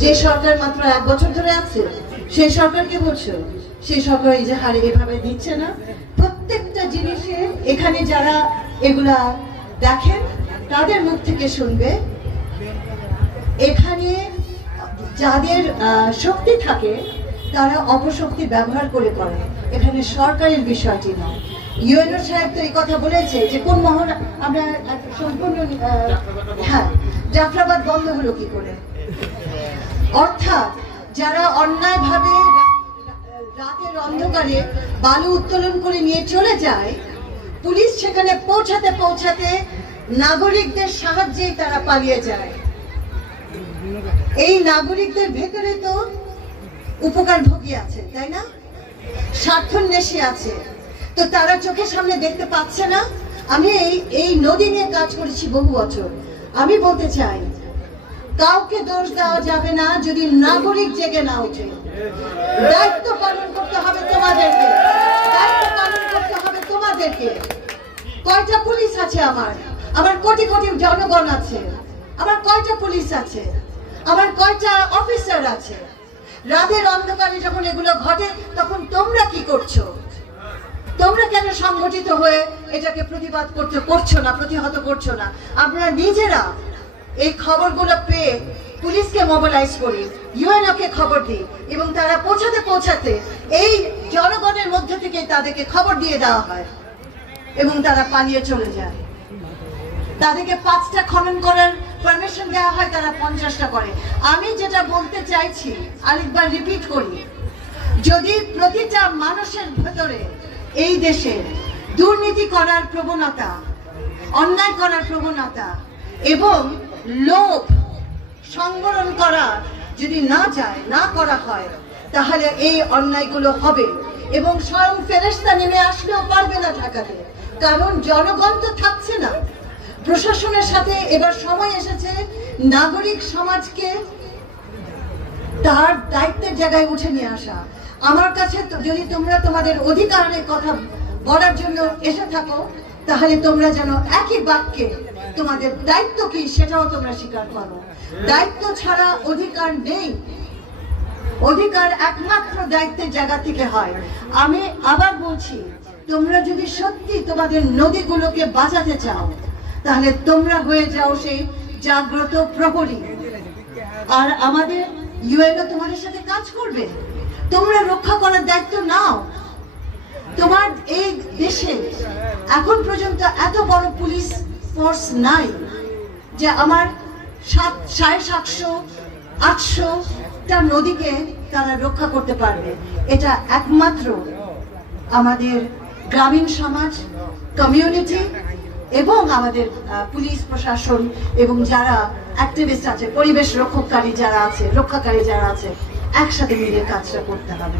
যে সরকার মাত্র 1 বছর ধরে আছে সেই সরকারকে বলছো সেই সরকার এই যে হারে এভাবে দিচ্ছে না। প্রত্যেকটা জিনিসে এখানে যারা এগুলা দেখেন তাদের মুখ থেকে শুনবে, এখানে যাদের শক্তি থাকে তারা অপশক্তি ব্যবহার করে করে, এখানে সরকারের বিষয়টি নয়। ইউএনও সাহেব তো এই কথা বলেছে যে কোন মহল আমরা সম্পূর্ণ জাফরাবাদ বন্ধ হলো কি করে। অর্থাৎ যারা অন্যায়ভাবে রাতের অন্ধকারে বালু উত্তোলন করে নিয়ে চলে যায়, পুলিশ সেখানে পৌঁছাতে পৌঁছাতে নাগরিকদের সাহায্যেই তারা পালিয়ে যায়। এই নাগরিকদের ভেতরে তো উপকারভোগী আছে, তাই না? স্বার্থান্বেষী আছে, তো তারা চোখের সামনে দেখতে পাচ্ছে না। আমি এই নদী নিয়ে কাজ করেছি বহু বছর। আমি বলতে চাই কাউকে দোষ দেওয়া যাবে না যদি নাগরিক জেগে না ওঠে। দায়িত্ব পালন করতে হবে তোমাদেরকে, দায়িত্ব পালন করতে হবে তোমাদেরকে। কয়টা পুলিশ আছে আমার কোটি কোটি জনগণ আছে, আমার কয়টা পুলিশ আছে, আমার কয়টা অফিসার আছে। রাতের অন্ধকারে যখন এগুলো ঘটে তখন তোমরা কি করছো? তোমরা কেন সংগঠিত হয়ে এটাকে প্রতিবাদ করছো না, প্রতিহত করছো না? আপনারা নিজেরা এই খবরগুলো পেয়ে পুলিশকে মোবিলাইজ করি, ইউএনওকে খবর দিই, এবং তারা পৌঁছাতে এই জনগণের মধ্যে থেকে তাদেরকে খবর দিয়ে দেওয়া হয় এবং তারা পালিয়ে চলে যায়। তাদেরকে 5টা খনন করার পারমিশন দেওয়া হয়, তারা 50টা করে। আমি যেটা বলতে চাইছি আরেকবার রিপিট করি, যদি প্রতিটা মানুষের ভেতরে এই দেশে দুর্নীতি করার প্রবণতা, অন্যায় করার প্রবণতা এবং লোভ সংবরণ করা যদি না করা হয়, তাহলে এই অন্যায়গুলো হবে এবং স্বয়ং ফেরেশতা নেমে আসলেও পারবে না ঠেকাতে। কারণ জনগণ তো থাকছে না। প্রশাসনের সাথে এবার সময় এসেছে নাগরিক সমাজকে তার দায়িত্বের জায়গায় উঠে নিয়ে আসা। আমার কাছে যদি তোমরা তোমাদের অধিকারের কথা বলার জন্য এসে থাকো, তাহলে তোমরা যেন একই বাক্যে তোমাদের দায়িত্ব কি সেটাও তোমরা স্বীকার করো। দায়িত্ব ছাড়া অধিকার নেই, অধিকার একমাত্র দায়িত্বের জায়গা থেকে হয়। আমি আবার বলছি, তোমরা যদি সত্যি তোমাদের নদীগুলোকে বাঁচাতে চাও, তাহলে তোমরা হয়ে যাও সেই জাগ্রত প্রহরী। আর আমাদের ইউএনও তোমাদের সাথে কাজ করবে, তোমরা রক্ষা করার দায়িত্ব নাও। তোমার এই দেশে এখন পর্যন্ত এত বড় পুলিশ ফোর্স নাই যে আমার 750-800টা নদীকে তারা রক্ষা করতে পারবে। এটা একমাত্র আমাদের গ্রামীণ সমাজ, কমিউনিটি এবং আমাদের পুলিশ প্রশাসন এবং যারা অ্যাক্টিভিস্ট আছে, পরিবেশ রক্ষাকারী যারা আছে, একসাথে মিলে কাজটা করতে হবে।